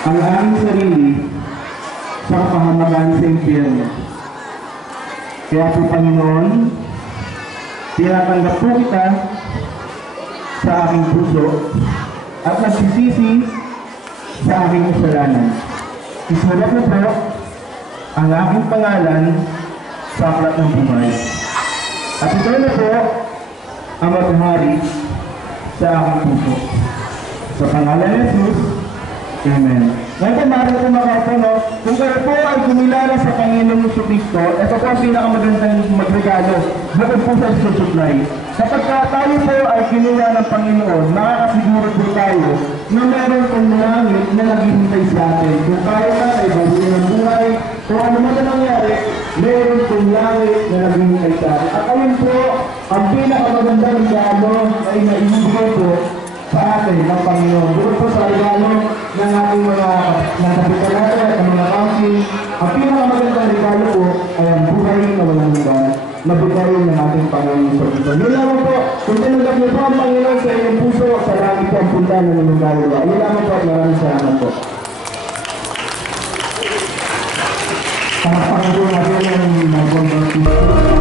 ang aming sarili sa kapahamagan sa impyerno. Kaya po, Panginoon, tinatanggap po kita sa aking puso at nagsisisi sa aking kasalanan. Isulat mo po ang aking pangalan sa aklat ng buhay. At ito na po ang maghahari sa aking puso. Sa pangalan ni Jesus, Amen. Ngayon po, maaari po makaupo, no? Kung kayo po ay kumilala sa Panginoong Jesucristo, ito po ang pinakamagandang magregalo bukod po sa supply. Kapag tayo po ay kinuha ng Panginoon, makakasiguro po tayo na meron pong langit na naghihintay sa atin. Kung tayo na ay baguhin ng buhay, kung ano man na nangyari, meron pong langit na naghihintay sa atin. At ayun po, ang pinakamagandang regalo ay naibigay po sa atin ng Panginoon. Bukod po sa regalo ng ating mga nakapitan natin at mga council, ang pinakamagandang regalo po ay ang buhay na walang hanggan na bigay ng ating Panginoon sa puso. Yun lamang po, kung tinanggap niyo po ang Panginoon sa inyong puso, sa langit po ang punta ng inyong galawa. Yun lamang po at maraming salamat po. Para po natin ang